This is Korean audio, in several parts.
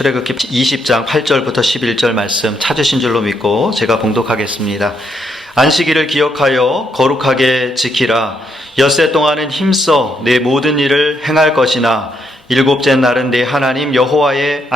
출애굽기 20장 8절부터 11절 말씀 찾으신 줄로 믿고 제가 봉독하겠습니다. 안식일을 기억하여 거룩하게 지키라. 엿새 동안은 힘써 내 모든 일을 행할 것이나 일곱째 날은 내 하나님 여호와의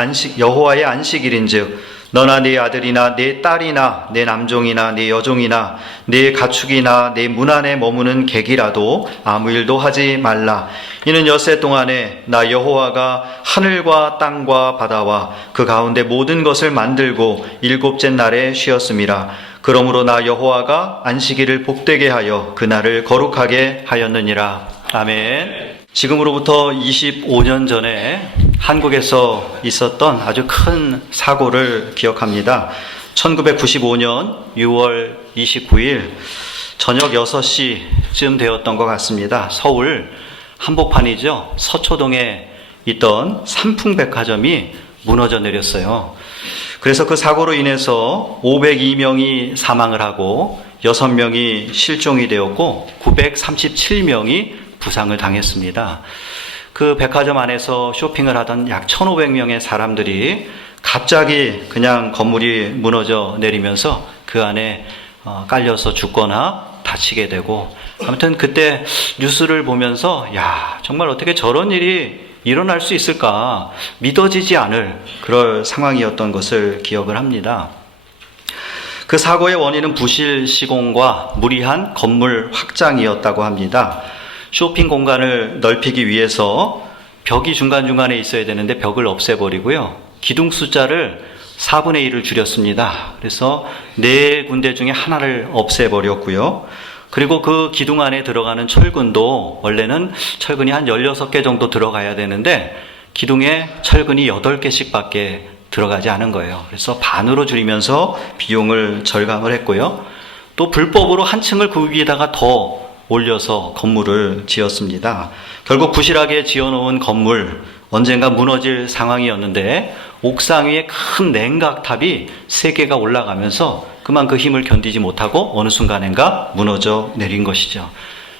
안식일인즉 너나 네 아들이나 네 딸이나 네 남종이나 네 여종이나 네 가축이나 네 문 안에 머무는 객이라도 아무 일도 하지 말라. 이는 엿새 동안에 나 여호와가 하늘과 땅과 바다와 그 가운데 모든 것을 만들고 일곱째 날에 쉬었음이라. 그러므로 나 여호와가 안식일을 복되게 하여 그날을 거룩하게 하였느니라. 아멘. 지금으로부터 25년 전에 한국에서 있었던 아주 큰 사고를 기억합니다. 1995년 6월 29일 저녁 6시쯤 되었던 것 같습니다. 서울 한복판이죠. 서초동에 있던 삼풍백화점이 무너져 내렸어요. 그래서 그 사고로 인해서 502명이 사망을 하고 6명이 실종이 되었고 937명이 부상을 당했습니다. 그 백화점 안에서 쇼핑을 하던 약 1,500명의 사람들이 갑자기 그냥 건물이 무너져 내리면서 그 안에 깔려서 죽거나 다치게 되고, 아무튼 그때 뉴스를 보면서 야, 정말 어떻게 저런 일이 일어날 수 있을까 믿어지지 않을 그럴 상황이었던 것을 기억을 합니다. 그 사고의 원인은 부실 시공과 무리한 건물 확장이었다고 합니다. 쇼핑 공간을 넓히기 위해서 벽이 중간중간에 있어야 되는데 벽을 없애버리고요. 기둥 숫자를 4분의 1을 줄였습니다. 그래서 4군데 중에 하나를 없애버렸고요. 그리고 그 기둥 안에 들어가는 철근도 원래는 철근이 한 16개 정도 들어가야 되는데 기둥에 철근이 8개씩 밖에 들어가지 않은 거예요. 그래서 반으로 줄이면서 비용을 절감을 했고요. 또 불법으로 한 층을 그 위에다가 더 올려서 건물을 지었습니다. 결국 부실하게 지어놓은 건물 언젠가 무너질 상황이었는데 옥상 위에 큰 냉각탑이 3개가 올라가면서 그만 그 힘을 견디지 못하고 어느 순간인가 무너져 내린 것이죠.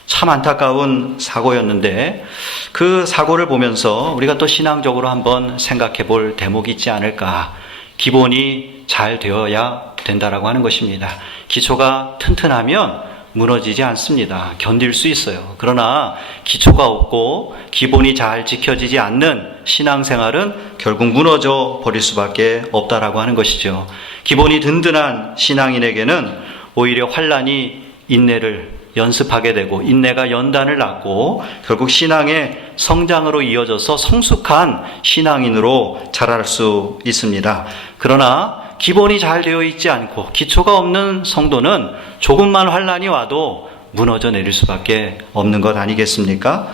참 안타까운 사고였는데 그 사고를 보면서 우리가 또 신앙적으로 한번 생각해 볼 대목이 있지 않을까. 기본이 잘 되어야 된다라고 하는 것입니다. 기초가 튼튼하면 무너지지 않습니다. 견딜 수 있어요. 그러나 기초가 없고 기본이 잘 지켜지지 않는 신앙생활은 결국 무너져 버릴 수밖에 없다라고 하는 것이죠. 기본이 든든한 신앙인에게는 오히려 환난이 인내를 연습하게 되고 인내가 연단을 낳고 결국 신앙의 성장으로 이어져서 성숙한 신앙인으로 자랄 수 있습니다. 그러나 기본이 잘 되어 있지 않고 기초가 없는 성도는 조금만 환난이 와도 무너져 내릴 수밖에 없는 것 아니겠습니까?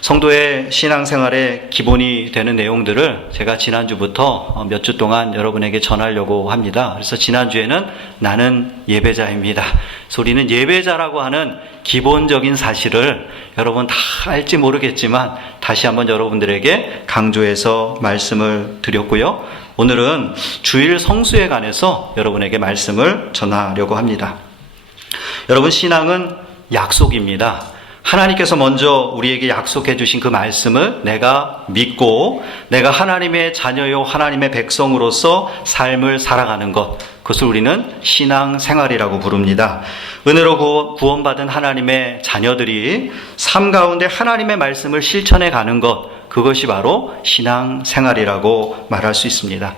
성도의 신앙생활의 기본이 되는 내용들을 제가 지난주부터 몇 주 동안 여러분에게 전하려고 합니다. 그래서 지난주에는 나는 예배자입니다. 우리는 예배자라고 하는 기본적인 사실을 여러분 다 알지 모르겠지만 다시 한번 여러분들에게 강조해서 말씀을 드렸고요. 오늘은 주일 성수에 관해서 여러분에게 말씀을 전하려고 합니다. 여러분, 신앙은 약속입니다. 하나님께서 먼저 우리에게 약속해 주신 그 말씀을 내가 믿고 내가 하나님의 자녀요 하나님의 백성으로서 삶을 살아가는 것, 그것을 우리는 신앙생활이라고 부릅니다. 은혜로 구원받은 하나님의 자녀들이 삶 가운데 하나님의 말씀을 실천해 가는 것, 그것이 바로 신앙생활이라고 말할 수 있습니다.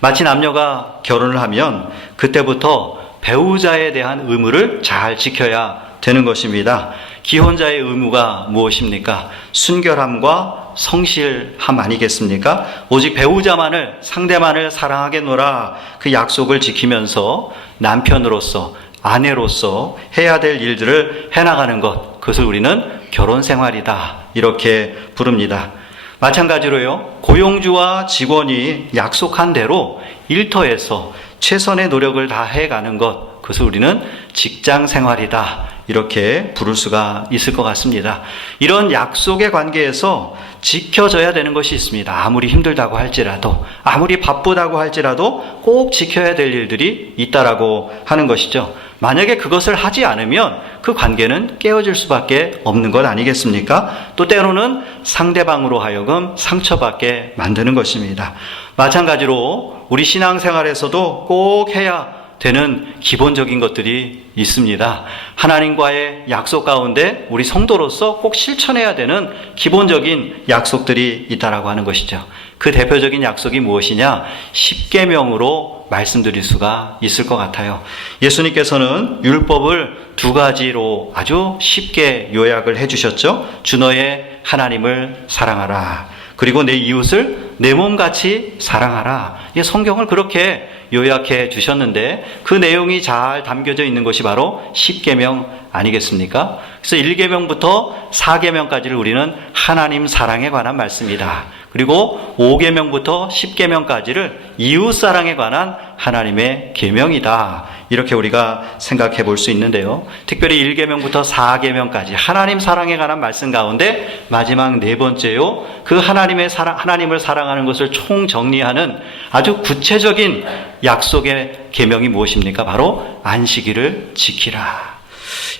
마치 남녀가 결혼을 하면 그때부터 배우자에 대한 의무를 잘 지켜야 되는 것입니다. 기혼자의 의무가 무엇입니까? 순결함과 성실함 아니겠습니까? 오직 배우자만을, 상대만을 사랑하겠노라, 그 약속을 지키면서 남편으로서, 아내로서 해야 될 일들을 해나가는 것, 그것을 우리는 결혼생활이다, 이렇게 부릅니다. 마찬가지로요, 고용주와 직원이 약속한 대로 일터에서 최선의 노력을 다해가는 것, 그것을 우리는 직장생활이다, 이렇게 부를 수가 있을 것 같습니다. 이런 약속의 관계에서 지켜져야 되는 것이 있습니다. 아무리 힘들다고 할지라도, 아무리 바쁘다고 할지라도 꼭 지켜야 될 일들이 있다라고 하는 것이죠. 만약에 그것을 하지 않으면 그 관계는 깨어질 수밖에 없는 것 아니겠습니까? 또 때로는 상대방으로 하여금 상처받게 만드는 것입니다. 마찬가지로 우리 신앙생활에서도 꼭 해야 되는 기본적인 것들이 있습니다. 하나님과의 약속 가운데 우리 성도로서 꼭 실천해야 되는 기본적인 약속들이 있다라고 하는 것이죠. 그 대표적인 약속이 무엇이냐? 십계명으로 말씀드릴 수가 있을 것 같아요. 예수님께서는 율법을 두 가지로 아주 쉽게 요약을 해주셨죠. 주 너의 하나님을 사랑하라. 그리고 내 이웃을 내 몸같이 사랑하라. 성경을 그렇게 요약해 주셨는데 그 내용이 잘 담겨져 있는 것이 바로 십계명 아니겠습니까? 그래서 1계명부터 4계명까지를 우리는 하나님 사랑에 관한 말씀이다. 그리고 5계명부터 10계명까지를 이웃 사랑에 관한 하나님의 계명이다. 이렇게 우리가 생각해 볼 수 있는데요. 특별히 1계명부터 4계명까지 하나님 사랑에 관한 말씀 가운데 마지막 네 번째요. 그 하나님을 사랑하는 것을 총정리하는 아주 구체적인 약속의 계명이 무엇입니까? 바로 안식일을 지키라.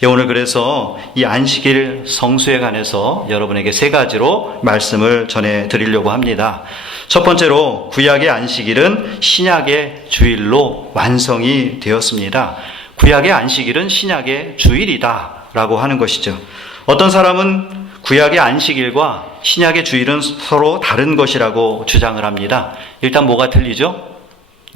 오늘 그래서 이 안식일 성수에 관해서 여러분에게 세 가지로 말씀을 전해 드리려고 합니다. 첫 번째로 구약의 안식일은 신약의 주일로 완성이 되었습니다. 구약의 안식일은 신약의 주일이다 라고 하는 것이죠. 어떤 사람은 구약의 안식일과 신약의 주일은 서로 다른 것이라고 주장을 합니다. 일단 뭐가 틀리죠?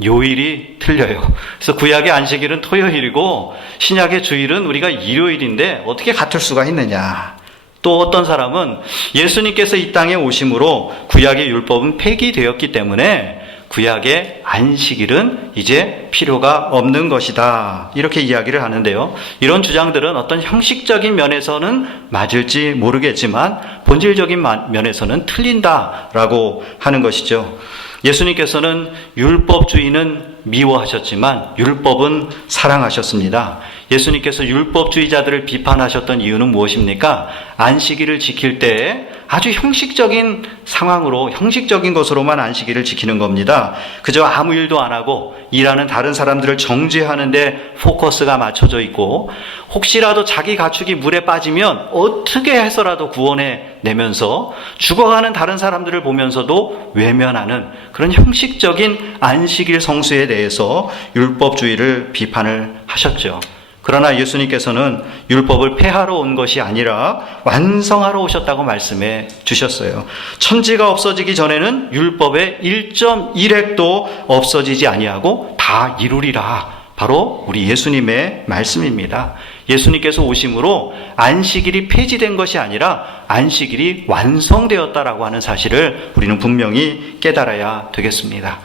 요일이 틀려요. 그래서 구약의 안식일은 토요일이고 신약의 주일은 우리가 일요일인데 어떻게 같을 수가 있느냐. 또 어떤 사람은 예수님께서 이 땅에 오심으로 구약의 율법은 폐기되었기 때문에 구약의 안식일은 이제 필요가 없는 것이다. 이렇게 이야기를 하는데요. 이런 주장들은 어떤 형식적인 면에서는 맞을지 모르겠지만 본질적인 면에서는 틀린다라고 하는 것이죠. 예수님께서는 율법주의는 미워하셨지만 율법은 사랑하셨습니다. 예수님께서 율법주의자들을 비판하셨던 이유는 무엇입니까? 안식일을 지킬 때 아주 형식적인 상황으로 형식적인 것으로만 안식일을 지키는 겁니다. 그저 아무 일도 안 하고 일하는 다른 사람들을 정죄하는 데 포커스가 맞춰져 있고 혹시라도 자기 가축이 물에 빠지면 어떻게 해서라도 구원해내면서 죽어가는 다른 사람들을 보면서도 외면하는 그런 형식적인 안식일 성수에 대해서 율법주의를 비판을 하셨죠. 그러나 예수님께서는 율법을 폐하러 온 것이 아니라 완성하러 오셨다고 말씀해 주셨어요. 천지가 없어지기 전에는 율법의 1.1획도 없어지지 아니하고 다 이루리라. 바로 우리 예수님의 말씀입니다. 예수님께서 오심으로 안식일이 폐지된 것이 아니라 안식일이 완성되었다라고 하는 사실을 우리는 분명히 깨달아야 되겠습니다.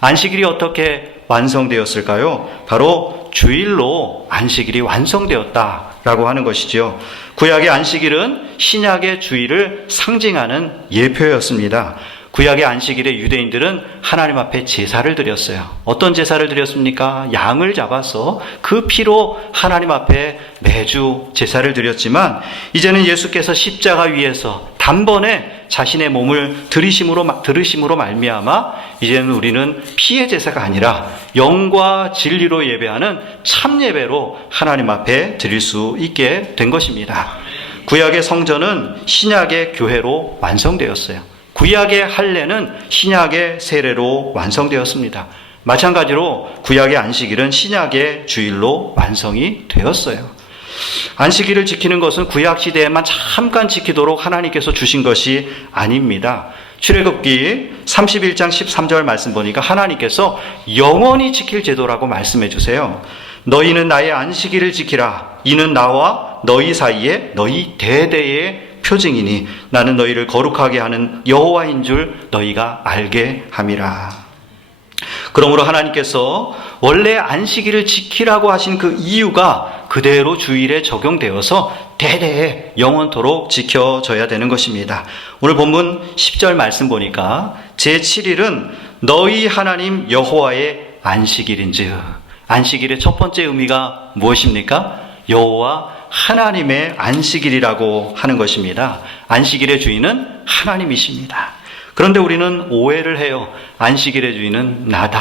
안식일이 어떻게 완성되었을까요? 바로 주일로 안식일이 완성되었다라고 하는 것이죠. 구약의 안식일은 신약의 주일을 상징하는 예표였습니다. 구약의 안식일에 유대인들은 하나님 앞에 제사를 드렸어요. 어떤 제사를 드렸습니까? 양을 잡아서 그 피로 하나님 앞에 매주 제사를 드렸지만 이제는 예수께서 십자가 위에서 단번에 자신의 몸을 들으심으로 말미암아 이제는 우리는 피의 제사가 아니라 영과 진리로 예배하는 참 예배로 하나님 앞에 드릴 수 있게 된 것입니다. 구약의 성전은 신약의 교회로 완성되었어요. 구약의 할례는 신약의 세례로 완성되었습니다. 마찬가지로 구약의 안식일은 신약의 주일로 완성이 되었어요. 안식일을 지키는 것은 구약 시대에만 잠깐 지키도록 하나님께서 주신 것이 아닙니다. 출애굽기 31장 13절 말씀 보니까 하나님께서 영원히 지킬 제도라고 말씀해 주세요. 너희는 나의 안식일을 지키라. 이는 나와 너희 사이에 너희 대대의 표징이니 나는 너희를 거룩하게 하는 여호와인 줄 너희가 알게 함이라. 그러므로 하나님께서 원래 안식일을 지키라고 하신 그 이유가 그대로 주일에 적용되어서 대대에 영원토록 지켜져야 되는 것입니다. 오늘 본문 10절 말씀 보니까 제7일은 너희 하나님 여호와의 안식일인즉, 안식일의 첫 번째 의미가 무엇입니까? 여호와 하나님의 안식일이라고 하는 것입니다. 안식일의 주인은 하나님이십니다. 그런데 우리는 오해를 해요. 안식일의 주인은 나다.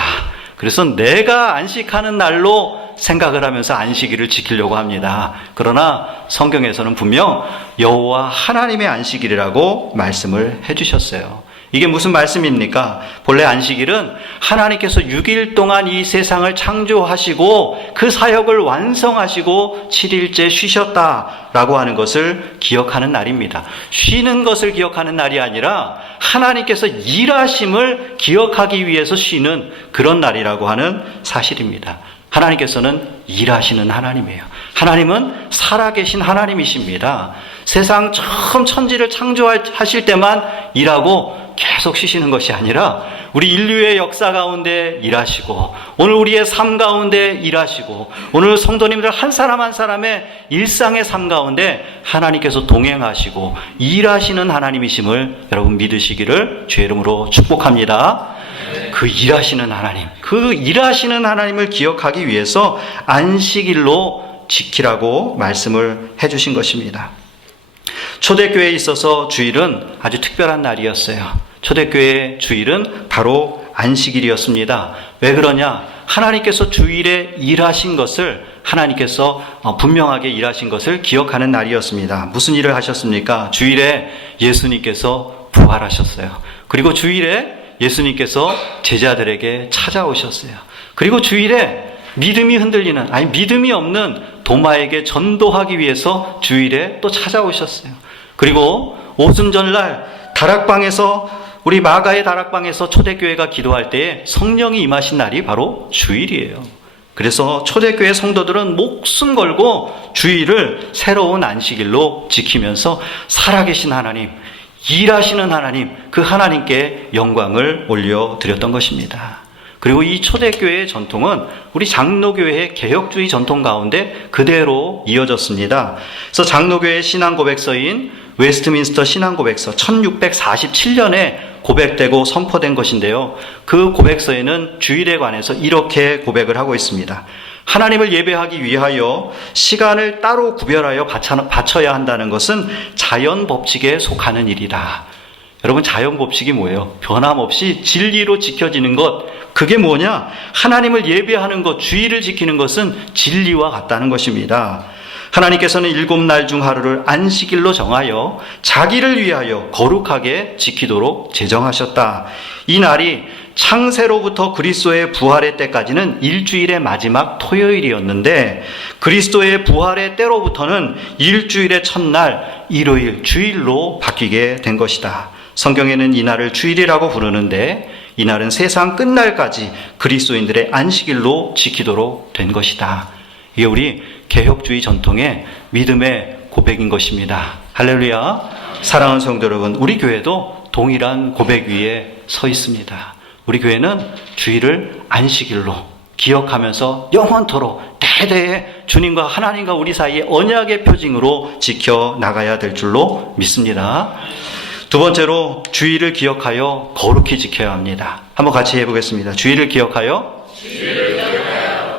그래서 내가 안식하는 날로 생각을 하면서 안식일을 지키려고 합니다. 그러나 성경에서는 분명 여호와 하나님의 안식일이라고 말씀을 해주셨어요. 이게 무슨 말씀입니까? 본래 안식일은 하나님께서 6일 동안 이 세상을 창조하시고 그 사역을 완성하시고 7일째 쉬셨다라고 하는 것을 기억하는 날입니다. 쉬는 것을 기억하는 날이 아니라 하나님께서 일하심을 기억하기 위해서 쉬는 그런 날이라고 하는 사실입니다. 하나님께서는 일하시는 하나님이에요. 하나님은 살아계신 하나님이십니다. 세상 처음 천지를 창조하실 때만 일하고 계속 쉬시는 것이 아니라 우리 인류의 역사 가운데 일하시고 오늘 우리의 삶 가운데 일하시고 오늘 성도님들 한 사람 한 사람의 일상의 삶 가운데 하나님께서 동행하시고 일하시는 하나님이심을 여러분 믿으시기를 주의 이름으로 축복합니다. 그 일하시는 하나님을 기억하기 위해서 안식일로 지키라고 말씀을 해주신 것입니다. 초대교회에 있어서 주일은 아주 특별한 날이었어요. 초대교회의 주일은 바로 안식일이었습니다. 왜 그러냐? 하나님께서 주일에 일하신 것을 하나님께서 분명하게 일하신 것을 기억하는 날이었습니다. 무슨 일을 하셨습니까? 주일에 예수님께서 부활하셨어요. 그리고 주일에 예수님께서 제자들에게 찾아오셨어요. 그리고 주일에 믿음이 없는 도마에게 전도하기 위해서 주일에 또 찾아오셨어요. 그리고 오순절날 우리 마가의 다락방에서 초대교회가 기도할 때에 성령이 임하신 날이 바로 주일이에요. 그래서 초대교회 성도들은 목숨 걸고 주일을 새로운 안식일로 지키면서 살아계신 하나님, 일하시는 하나님, 그 하나님께 영광을 올려드렸던 것입니다. 그리고 이 초대교회의 전통은 우리 장로교회의 개혁주의 전통 가운데 그대로 이어졌습니다. 그래서 장로교회의 신앙고백서인 웨스트민스터 신앙고백서 1647년에 고백되고 선포된 것인데요. 그 고백서에는 주일에 관해서 이렇게 고백을 하고 있습니다. 하나님을 예배하기 위하여 시간을 따로 구별하여 바쳐야 한다는 것은 자연 법칙에 속하는 일이다. 여러분, 자연 법칙이 뭐예요? 변함없이 진리로 지켜지는 것, 그게 뭐냐? 하나님을 예배하는 것, 주일을 지키는 것은 진리와 같다는 것입니다. 하나님께서는 7날 중 하루를 안식일로 정하여 자기를 위하여 거룩하게 지키도록 제정하셨다. 이 날이 창세로부터 그리스도의 부활의 때까지는 일주일의 마지막 토요일이었는데 그리스도의 부활의 때로부터는 일주일의 첫날 일요일, 주일로 바뀌게 된 것이다. 성경에는 이 날을 주일이라고 부르는데 이 날은 세상 끝날까지 그리스도인들의 안식일로 지키도록 된 것이다. 이게 우리 개혁주의 전통의 믿음의 고백인 것입니다. 할렐루야. 사랑하는 성도 여러분, 우리 교회도 동일한 고백 위에 서 있습니다. 우리 교회는 주일을 안식일로 기억하면서 영원토록 대대에 주님과 하나님과 우리 사이의 언약의 표징으로 지켜나가야 될 줄로 믿습니다. 두 번째로 주일을 기억하여 거룩히 지켜야 합니다. 한번 같이 해보겠습니다. 주일을 기억하여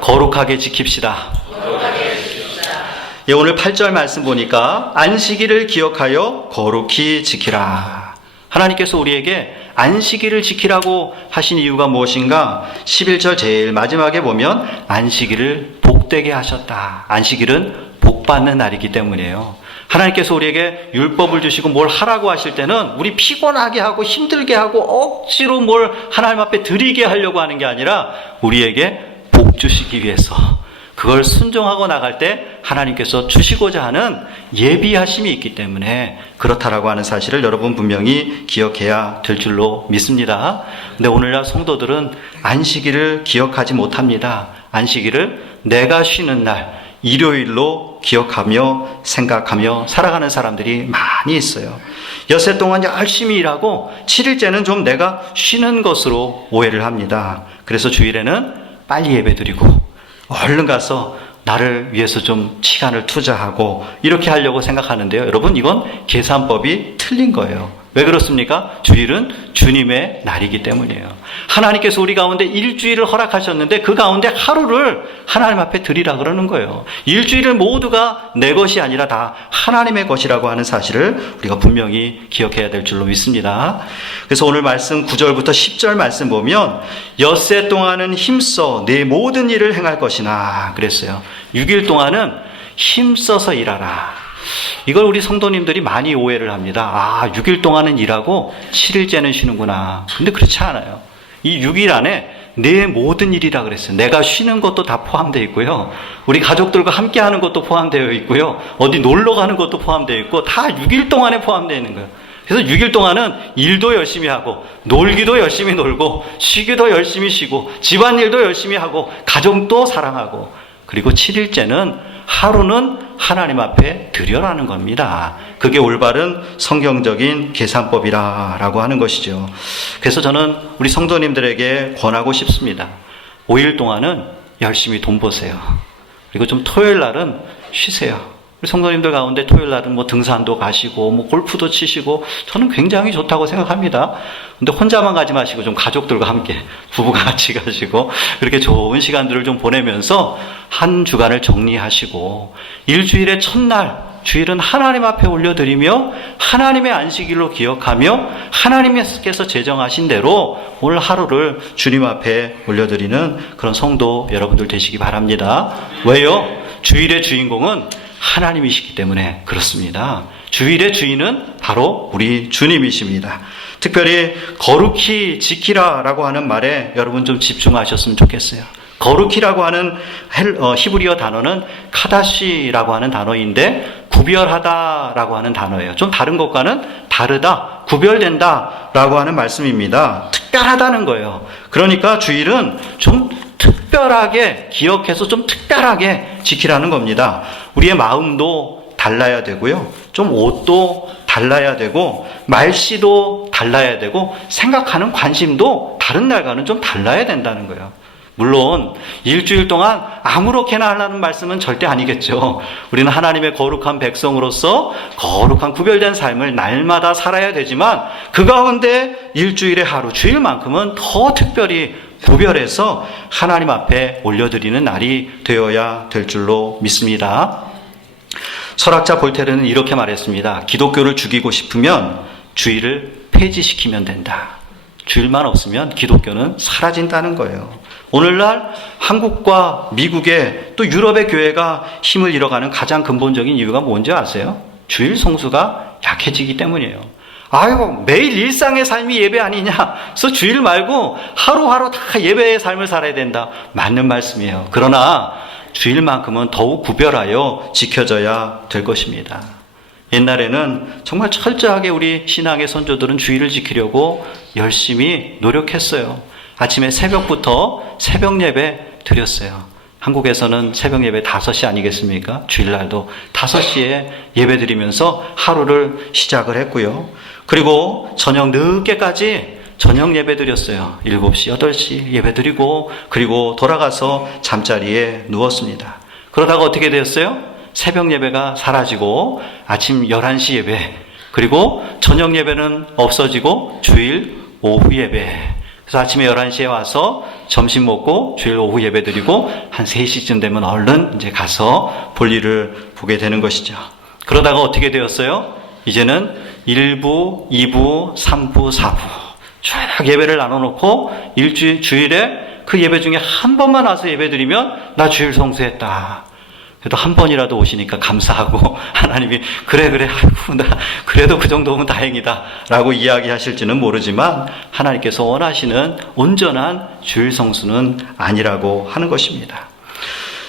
거룩하게 지킵시다. 예, 오늘 8절 말씀 보니까 안식일을 기억하여 거룩히 지키라. 하나님께서 우리에게 안식일을 지키라고 하신 이유가 무엇인가? 11절 제일 마지막에 보면 안식일을 복되게 하셨다. 안식일은 복받는 날이기 때문이에요. 하나님께서 우리에게 율법을 주시고 뭘 하라고 하실 때는 우리 피곤하게 하고 힘들게 하고 억지로 뭘 하나님 앞에 드리게 하려고 하는 게 아니라 우리에게 복 주시기 위해서 그걸 순종하고 나갈 때 하나님께서 주시고자 하는 예비하심이 있기 때문에 그렇다라고 하는 사실을 여러분 분명히 기억해야 될 줄로 믿습니다. 근데 오늘날 성도들은 안식일을 기억하지 못합니다. 안식일을 내가 쉬는 날 일요일로 기억하며 생각하며 살아가는 사람들이 많이 있어요. 엿새 동안 열심히 일하고 7일째는 좀 내가 쉬는 것으로 오해를 합니다. 그래서 주일에는 빨리 예배드리고 얼른 가서 나를 위해서 좀 시간을 투자하고 이렇게 하려고 생각하는데요. 여러분, 이건 계산법이 틀린 거예요. 왜 그렇습니까? 주일은 주님의 날이기 때문이에요. 하나님께서 우리 가운데 일주일을 허락하셨는데 그 가운데 하루를 하나님 앞에 드리라 그러는 거예요. 일주일을 모두가 내 것이 아니라 다 하나님의 것이라고 하는 사실을 우리가 분명히 기억해야 될 줄로 믿습니다. 그래서 오늘 말씀 9절부터 10절 말씀 보면 엿새 동안은 힘써 내 모든 일을 행할 것이나 그랬어요. 6일 동안은 힘써서 일하라. 이걸 우리 성도님들이 많이 오해를 합니다. 아, 6일 동안은 일하고 7일째는 쉬는구나. 근데 그렇지 않아요. 이 6일 안에 내 모든 일이라 그랬어요. 내가 쉬는 것도 다 포함되어 있고요. 우리 가족들과 함께 하는 것도 포함되어 있고요. 어디 놀러 가는 것도 포함되어 있고 다 6일 동안에 포함되어 있는 거예요. 그래서 6일 동안은 일도 열심히 하고 놀기도 열심히 놀고 쉬기도 열심히 쉬고 집안일도 열심히 하고 가정도 사랑하고 그리고 7일째는 하루는 하나님 앞에 드려라는 겁니다. 그게 올바른 성경적인 계산법이라고 하는 것이죠. 그래서 저는 우리 성도님들에게 권하고 싶습니다. 5일 동안은 열심히 돈 버세요. 그리고 좀 토요일 날은 쉬세요. 우리 성도님들 가운데 토요일 날은 뭐 등산도 가시고 뭐 골프도 치시고 저는 굉장히 좋다고 생각합니다. 근데 혼자만 가지 마시고 좀 가족들과 함께 부부가 같이 가시고 그렇게 좋은 시간들을 좀 보내면서 한 주간을 정리하시고 일주일의 첫날 주일은 하나님 앞에 올려드리며 하나님의 안식일로 기억하며 하나님께서 제정하신 대로 오늘 하루를 주님 앞에 올려드리는 그런 성도 여러분들 되시기 바랍니다. 왜요? 주일의 주인공은 하나님이시기 때문에 그렇습니다. 주일의 주인은 바로 우리 주님이십니다. 특별히 거룩히 지키라라고 하는 말에 여러분 좀 집중하셨으면 좋겠어요. 거룩히라고 하는 히브리어 단어는 카다시라고 하는 단어인데 구별하다라고 하는 단어예요. 좀 다른 것과는 다르다, 구별된다라고 하는 말씀입니다. 특별하다는 거예요. 그러니까 주일은 좀 특별하게 기억해서 좀 특별하게 지키라는 겁니다. 우리의 마음도 달라야 되고요. 좀 옷도 달라야 되고 말씨도 달라야 되고 생각하는 관심도 다른 날과는 좀 달라야 된다는 거예요. 물론 일주일 동안 아무렇게나 하라는 말씀은 절대 아니겠죠. 우리는 하나님의 거룩한 백성으로서 거룩한 구별된 삶을 날마다 살아야 되지만 그 가운데 일주일의 하루, 주일만큼은 더 특별히 구별해서 하나님 앞에 올려드리는 날이 되어야 될 줄로 믿습니다. 철학자 볼테르는 이렇게 말했습니다. 기독교를 죽이고 싶으면 주일을 폐지시키면 된다. 주일만 없으면 기독교는 사라진다는 거예요. 오늘날 한국과 미국의 또 유럽의 교회가 힘을 잃어가는 가장 근본적인 이유가 뭔지 아세요? 주일 성수가 약해지기 때문이에요. 아이고, 매일 일상의 삶이 예배 아니냐? 그래서 주일 말고 하루하루 다 예배의 삶을 살아야 된다. 맞는 말씀이에요. 그러나 주일만큼은 더욱 구별하여 지켜져야 될 것입니다. 옛날에는 정말 철저하게 우리 신앙의 선조들은 주일을 지키려고 열심히 노력했어요. 아침에 새벽부터 새벽 예배 드렸어요. 한국에서는 새벽 예배 5시 아니겠습니까? 주일날도 5시에 예배 드리면서 하루를 시작을 했고요. 그리고 저녁 늦게까지 저녁 예배 드렸어요. 7시, 8시 예배 드리고 그리고 돌아가서 잠자리에 누웠습니다. 그러다가 어떻게 되었어요? 새벽 예배가 사라지고 아침 11시 예배 그리고 저녁 예배는 없어지고 주일 오후 예배 그래서 아침에 11시에 와서 점심 먹고 주일 오후 예배 드리고 한 3시쯤 되면 얼른 이제 가서 볼일을 보게 되는 것이죠. 그러다가 어떻게 되었어요? 이제는 1부, 2부, 3부, 4부 쭉 예배를 나눠놓고 주일에 그 예배 중에 한 번만 와서 예배 드리면 나 주일 성수했다. 그래도 한 번이라도 오시니까 감사하고 하나님이 그래 아이고 나 그래도 그 정도면 다행이다 라고 이야기하실지는 모르지만 하나님께서 원하시는 온전한 주일 성수는 아니라고 하는 것입니다.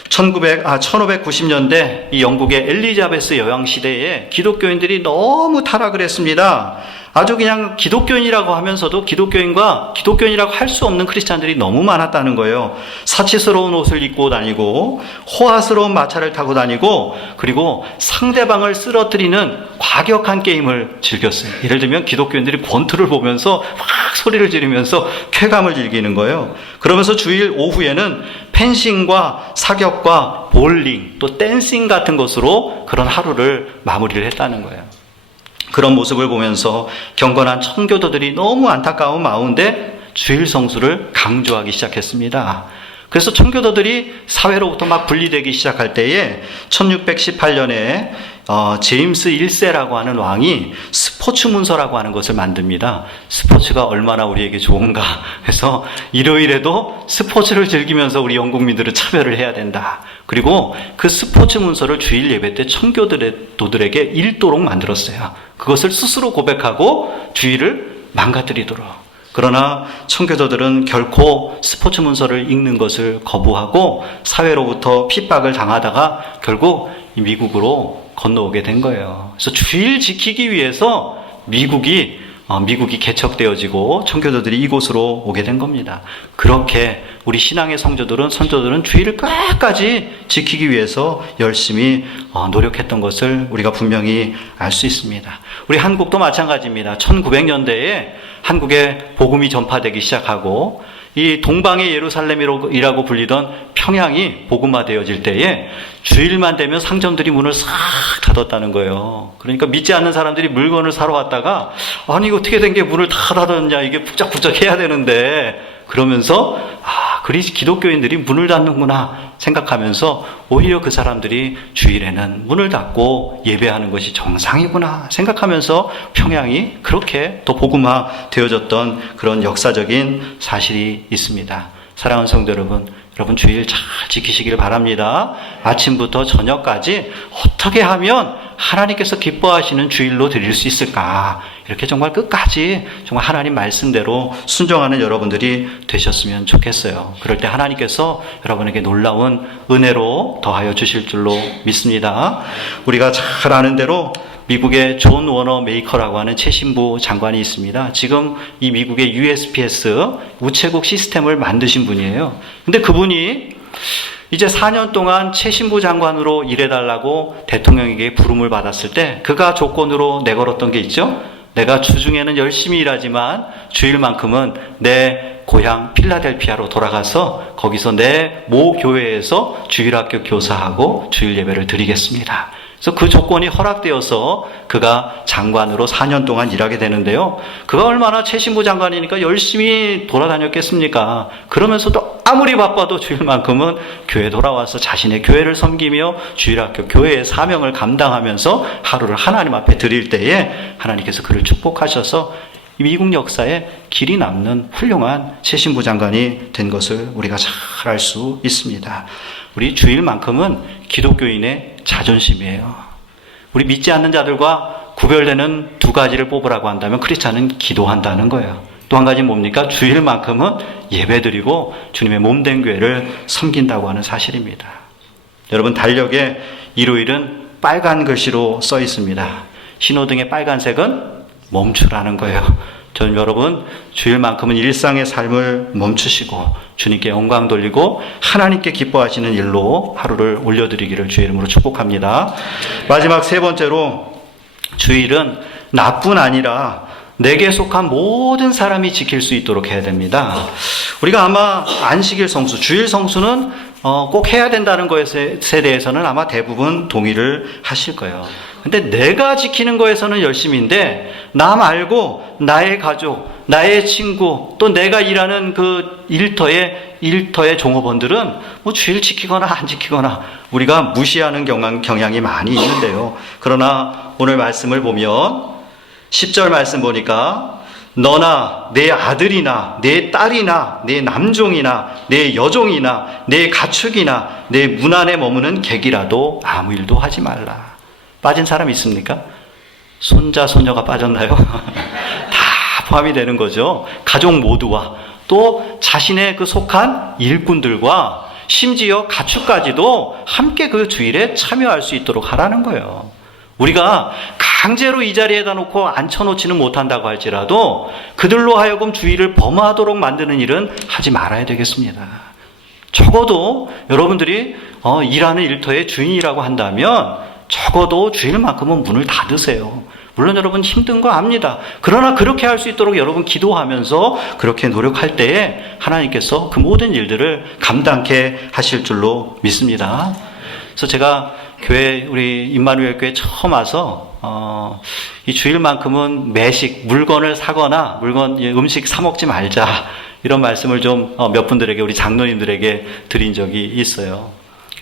1590년대 이 영국의 엘리자베스 여왕 시대에 기독교인들이 너무 타락을 했습니다. 아주 그냥 기독교인이라고 하면서도 기독교인이라고 할 수 없는 크리스찬들이 너무 많았다는 거예요. 사치스러운 옷을 입고 다니고 호화스러운 마차를 타고 다니고 그리고 상대방을 쓰러뜨리는 과격한 게임을 즐겼어요. 예를 들면 기독교인들이 권투를 보면서 확 소리를 지르면서 쾌감을 즐기는 거예요. 그러면서 주일 오후에는 펜싱과 사격과 볼링 또 댄싱 같은 것으로 그런 하루를 마무리를 했다는 거예요. 그런 모습을 보면서 경건한 청교도들이 너무 안타까운 마음인데 주일 성수를 강조하기 시작했습니다. 그래서 청교도들이 사회로부터 막 분리되기 시작할 때에 1618년에 제임스 1세라고 하는 왕이 스포츠 문서라고 하는 것을 만듭니다. 스포츠가 얼마나 우리에게 좋은가 해서 일요일에도 스포츠를 즐기면서 우리 영국민들은 차별을 해야 된다. 그리고 그 스포츠 문서를 주일 예배 때 청교도들에게 읽도록 만들었어요. 그것을 스스로 고백하고 주일을 망가뜨리도록. 그러나 청교도들은 결코 스포츠 문서를 읽는 것을 거부하고 사회로부터 핍박을 당하다가 결국 미국으로 건너오게 된 거예요. 그래서 주일 지키기 위해서 미국이 개척되어지고 청교도들이 이곳으로 오게 된 겁니다. 그렇게 우리 신앙의 선조들은 주일을 끝까지 지키기 위해서 열심히 노력했던 것을 우리가 분명히 알 수 있습니다. 우리 한국도 마찬가지입니다. 1900년대에 한국에 복음이 전파되기 시작하고 이 동방의 예루살렘이라고 불리던 평양이 복음화되어질 때에 주일만 되면 상점들이 문을 싹 닫았다는 거예요. 그러니까 믿지 않는 사람들이 물건을 사러 왔다가 아니 이거 어떻게 된 게 문을 다 닫았냐, 이게 북적북적 해야 되는데, 그러면서 기독교인들이 문을 닫는구나 생각하면서 오히려 그 사람들이 주일에는 문을 닫고 예배하는 것이 정상이구나 생각하면서 평양이 그렇게 더 복음화 되어졌던 그런 역사적인 사실이 있습니다. 사랑하는 성도 여러분 주일 잘 지키시길 바랍니다. 아침부터 저녁까지 어떻게 하면 하나님께서 기뻐하시는 주일로 드릴 수 있을까? 이렇게 정말 끝까지 정말 하나님 말씀대로 순종하는 여러분들이 되셨으면 좋겠어요. 그럴 때 하나님께서 여러분에게 놀라운 은혜로 더하여 주실 줄로 믿습니다. 우리가 잘 아는 대로 미국의 존 워너 메이커라고 하는 최신부 장관이 있습니다. 지금 이 미국의 USPS 우체국 시스템을 만드신 분이에요. 근데 그분이 이제 4년 동안 최신부 장관으로 일해달라고 대통령에게 부름을 받았을 때 그가 조건으로 내걸었던 게 있죠. 내가 주중에는 열심히 일하지만 주일만큼은 내 고향 필라델피아로 돌아가서 거기서 내 모 교회에서 주일학교 교사하고 주일 예배를 드리겠습니다. 그래서 그 조건이 허락되어서 그가 장관으로 4년 동안 일하게 되는데요. 그가 얼마나 최신부 장관이니까 열심히 돌아다녔겠습니까? 그러면서도 아무리 바빠도 주일만큼은 교회 돌아와서 자신의 교회를 섬기며 주일학교 교회의 사명을 감당하면서 하루를 하나님 앞에 드릴 때에 하나님께서 그를 축복하셔서 미국 역사에 길이 남는 훌륭한 최신부 장관이 된 것을 우리가 잘 알 수 있습니다. 우리 주일만큼은 기독교인의 자존심이에요. 우리 믿지 않는 자들과 구별되는 두 가지를 뽑으라고 한다면 크리스찬은 기도한다는 거예요. 또 한 가지는 뭡니까? 주일만큼은 예배드리고 주님의 몸된 교회를 섬긴다고 하는 사실입니다. 여러분, 달력에 일요일은 빨간 글씨로 써 있습니다. 신호등의 빨간색은 멈추라는 거예요. 저는 여러분 주일만큼은 일상의 삶을 멈추시고 주님께 영광 돌리고 하나님께 기뻐하시는 일로 하루를 올려드리기를 주의 이름으로 축복합니다. 마지막 세 번째로 주일은 나뿐 아니라 내게 속한 모든 사람이 지킬 수 있도록 해야 됩니다. 우리가 아마 안식일 성수, 주일 성수는 꼭 해야 된다는 것에 대해서는 아마 대부분 동의를 하실 거예요. 근데 내가 지키는 거에서는 열심인데 나 말고 나의 가족, 나의 친구, 또 내가 일하는 그 일터의 종업원들은 뭐 주일 지키거나 안 지키거나 우리가 무시하는 경향이 많이 있는데요. 그러나 오늘 말씀을 보면 10절 말씀 보니까 너나 내 아들이나 내 딸이나 내 남종이나 내 여종이나 내 가축이나 내 문 안에 머무는 객이라도 아무 일도 하지 말라. 빠진 사람 있습니까? 손자, 손녀가 빠졌나요? 다 포함이 되는 거죠. 가족 모두와 또 자신의 그 속한 일꾼들과 심지어 가축까지도 함께 그 주일에 참여할 수 있도록 하라는 거예요. 우리가 강제로 이 자리에다 놓고 앉혀놓지는 못한다고 할지라도 그들로 하여금 주일을 범하도록 만드는 일은 하지 말아야 되겠습니다. 적어도 여러분들이 일하는 일터의 주인이라고 한다면 적어도 주일만큼은 문을 닫으세요. 물론 여러분 힘든 거 압니다. 그러나 그렇게 할 수 있도록 여러분 기도하면서 그렇게 노력할 때에 하나님께서 그 모든 일들을 감당케 하실 줄로 믿습니다. 그래서 제가 우리 임마누엘 교회 처음 와서 이 주일만큼은 매식 물건을 사거나 음식 사 먹지 말자 이런 말씀을 좀 몇 분들에게 우리 장로님들에게 드린 적이 있어요.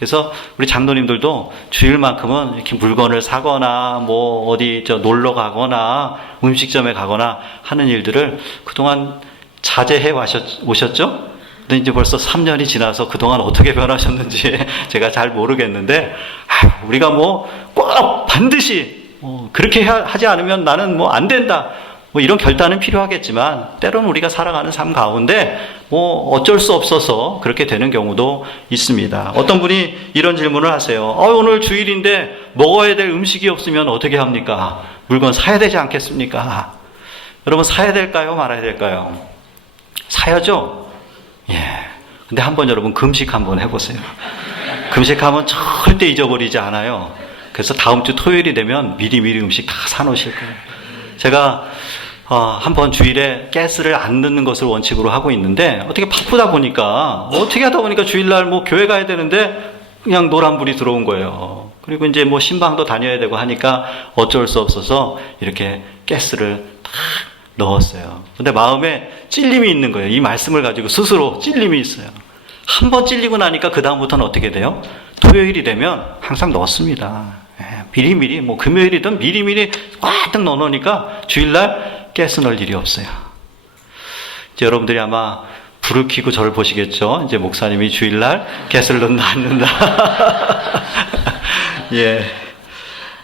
그래서 우리 장로님들도 주일만큼은 이렇게 물건을 사거나 뭐 어디 놀러 가거나 음식점에 가거나 하는 일들을 그동안 자제해 오셨죠? 근데 이제 벌써 3년이 지나서 그동안 어떻게 변하셨는지 제가 잘 모르겠는데, 우리가 뭐 꼭 반드시 그렇게 하지 않으면 나는 뭐 안 된다, 뭐 이런 결단은 필요하겠지만, 때로는 우리가 살아가는 삶 가운데 뭐 어쩔 수 없어서 그렇게 되는 경우도 있습니다. 어떤 분이 이런 질문을 하세요. 오늘 주일인데 먹어야 될 음식이 없으면 어떻게 합니까? 물건 사야 되지 않겠습니까? 여러분, 사야 될까요? 말아야 될까요? 사야죠? 예. 근데 한번 여러분 금식 한번 해보세요. 금식하면 절대 잊어버리지 않아요. 그래서 다음 주 토요일이 되면 미리미리 음식 다 사놓으실 거예요. 제가 한번 주일에 가스를 안 넣는 것을 원칙으로 하고 있는데, 어떻게 바쁘다 보니까 어떻게 하다 보니까 주일날 뭐 교회 가야 되는데 그냥 노란불이 들어온 거예요. 그리고 이제 뭐 신방도 다녀야 되고 하니까 어쩔 수 없어서 이렇게 가스를 딱 넣었어요. 근데 마음에 찔림이 있는 거예요. 이 말씀을 가지고 스스로 찔림이 있어요. 한번 찔리고 나니까 그 다음부터는 어떻게 돼요? 토요일이 되면 항상 넣습니다. 미리미리, 뭐 금요일이든 미리미리 꽉 넣어놓으니까 주일날 가스 넣을 일이 없어요. 이제 여러분들이 아마 불을 켜고 저를 보시겠죠? 이제 목사님이 주일날 가스를 넣는다, 안 넣는다. 예.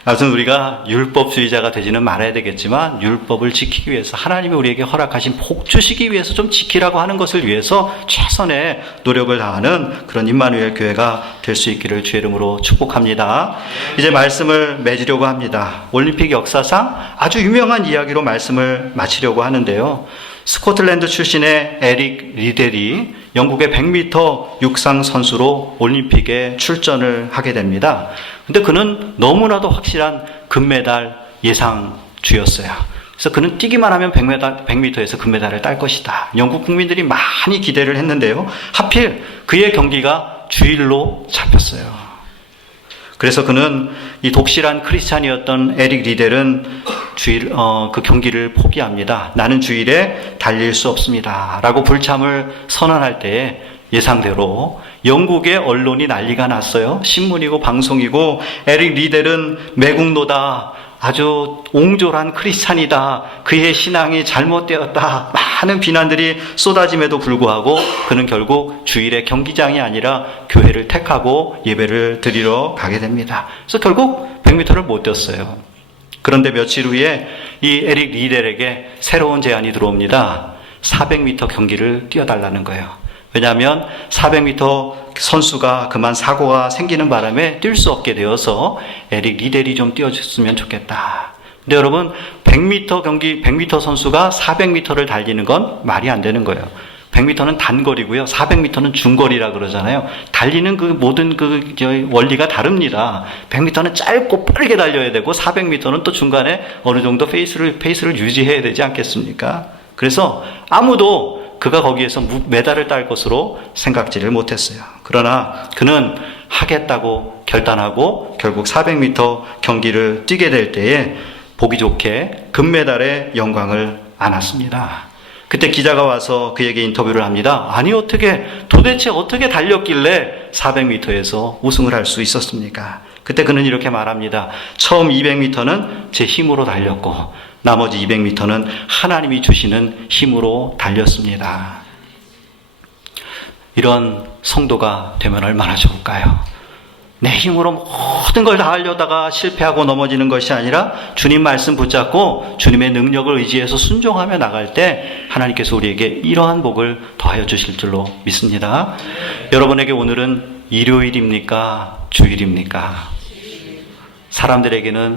아무튼 우리가 율법주의자가 되지는 말아야 되겠지만, 율법을 지키기 위해서, 하나님이 우리에게 허락하신 복 주시기 위해서 좀 지키라고 하는 것을 위해서 최선의 노력을 다하는 그런 임마누엘 교회가 될 수 있기를 주의 이름으로 축복합니다. 이제 말씀을 맺으려고 합니다. 올림픽 역사상 아주 유명한 이야기로 말씀을 마치려고 하는데요. 스코틀랜드 출신의 에릭 리델이 영국의 100m 육상 선수로 올림픽에 출전을 하게 됩니다. 근데 그는 너무나도 확실한 금메달 예상주였어요. 그래서 그는 뛰기만 하면 100m에서 금메달을 딸 것이다. 영국 국민들이 많이 기대를 했는데요. 하필 그의 경기가 주일로 잡혔어요. 그래서 그는 이 독실한 크리스찬이었던 에릭 리델은 그 경기를 포기합니다. 나는 주일에 달릴 수 없습니다. 라고 불참을 선언할 때에 예상대로 영국의 언론이 난리가 났어요. 신문이고 방송이고, 에릭 리델은 매국노다, 아주 옹졸한 크리스찬이다, 그의 신앙이 잘못되었다, 많은 비난들이 쏟아짐에도 불구하고 그는 결국 주일에 경기장이 아니라 교회를 택하고 예배를 드리러 가게 됩니다. 그래서 결국 100m를 못 뛰었어요. 그런데 며칠 후에 이 에릭 리델에게 새로운 제안이 들어옵니다. 400m 경기를 뛰어달라는 거예요. 왜냐하면 400m 선수가 그만 사고가 생기는 바람에 뛸 수 없게 되어서 에릭 리델이 좀 뛰어줬으면 좋겠다. 근데 여러분, 100m 선수가 400m를 달리는 건 말이 안 되는 거예요. 100m는 단거리고요. 400m는 중거리라 그러잖아요. 달리는 그 모든 그 원리가 다릅니다. 100m는 짧고 빠르게 달려야 되고, 400m는 또 중간에 어느 정도 페이스를 유지해야 되지 않겠습니까? 그래서 아무도 그가 거기에서 메달을 딸 것으로 생각지를 못했어요. 그러나 그는 하겠다고 결단하고 결국 400m 경기를 뛰게 될 때에 보기 좋게 금메달의 영광을 안았습니다. 그때 기자가 와서 그에게 인터뷰를 합니다. 아니, 도대체 어떻게 달렸길래 400m에서 우승을 할 수 있었습니까? 그때 그는 이렇게 말합니다. 처음 200m는 제 힘으로 달렸고, 나머지 200m는 하나님이 주시는 힘으로 달렸습니다. 이런 성도가 되면 얼마나 좋을까요? 내 힘으로 모든 걸 다 하려다가 실패하고 넘어지는 것이 아니라 주님 말씀 붙잡고 주님의 능력을 의지해서 순종하며 나갈 때 하나님께서 우리에게 이러한 복을 더하여 주실 줄로 믿습니다. 여러분에게 오늘은 일요일입니까? 주일입니까?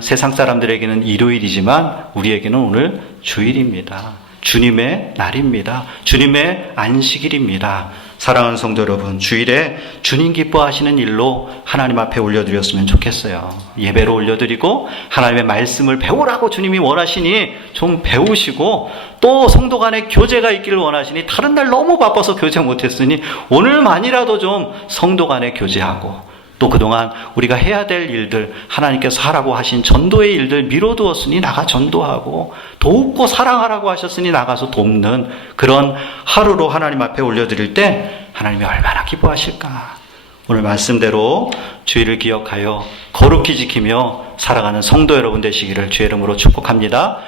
세상 사람들에게는 일요일이지만 우리에게는 오늘 주일입니다. 주님의 날입니다. 주님의 안식일입니다. 사랑하는 성도 여러분, 주일에 주님 기뻐하시는 일로 하나님 앞에 올려드렸으면 좋겠어요. 예배로 올려드리고 하나님의 말씀을 배우라고 주님이 원하시니 좀 배우시고, 또 성도 간에 교제가 있기를 원하시니 다른 날 너무 바빠서 교제 못했으니 오늘만이라도 좀 성도 간에 교제하고, 또 그동안 우리가 해야 될 일들, 하나님께서 하라고 하신 전도의 일들 미뤄두었으니 나가 전도하고, 돕고 사랑하라고 하셨으니 나가서 돕는 그런 하루로 하나님 앞에 올려드릴 때 하나님이 얼마나 기뻐하실까. 오늘 말씀대로 주의를 기억하여 거룩히 지키며 살아가는 성도 여러분 되시기를 주의 이름으로 축복합니다.